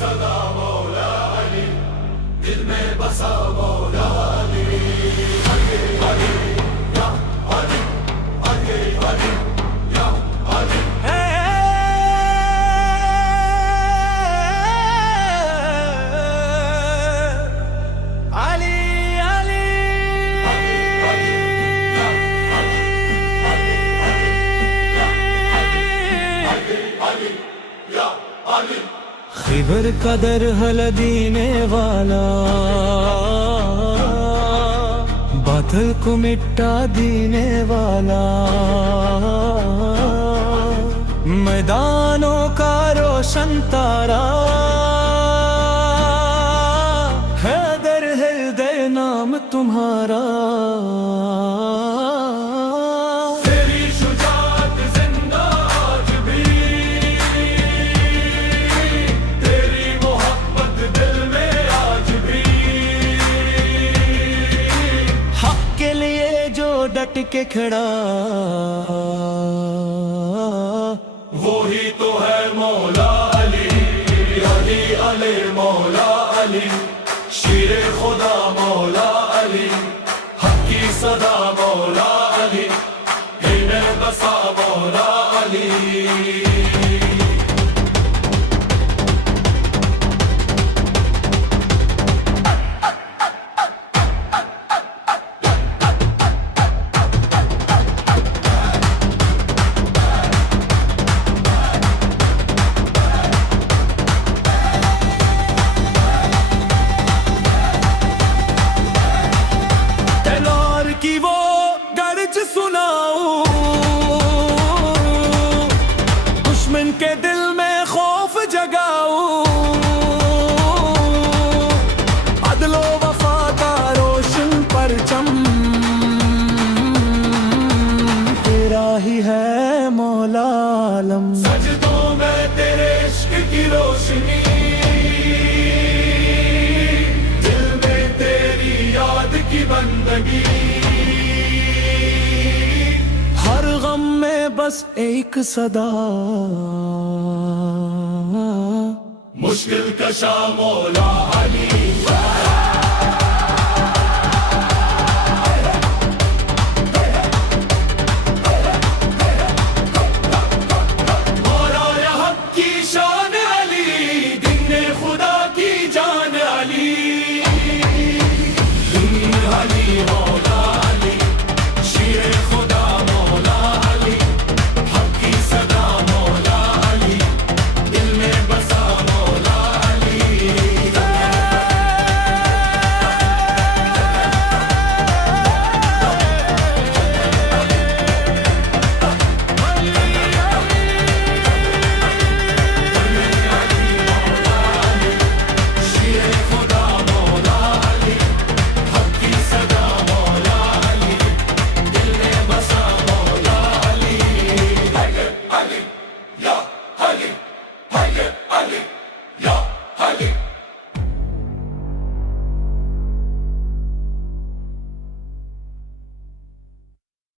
सदा मौला अली, दिल में बसा मौला अली। अली अली या अली, अली अली या अली। खिबर कदर हल दीने वाला, बादल को मिटा देने वाला, मैदानों का रोशन तारा, हैदर हृदय नाम तुम्हारा। डट के खड़ा वो ही तो है मौला अली। अली अली मौला अली, शेरे खुदा मौला अली, हक की सदा मौला अली, दिल में बसा मौला अली। की वो गर्ज सुनाऊं, दुश्मन के दिल में खौफ जगाऊं, अदलो वफा का रोशन परचम तेरा ही है मौला आलम। सजदों में तेरे इश्क की रोशनी, दिल में तेरी याद की बंदगी, हर गम में बस एक सदा, मुश्किल कशा मौला अली। मौला हक की शान अली, दिन खुदा की जान अली। अली मौला अली, शेर खुदा मौला अली, हक की सदा मौला अली, दिल में बसा मौला अली। शेर खुदा मौला अली, हक की सदा मौला अली, दिल में बसा मौला अली। अली या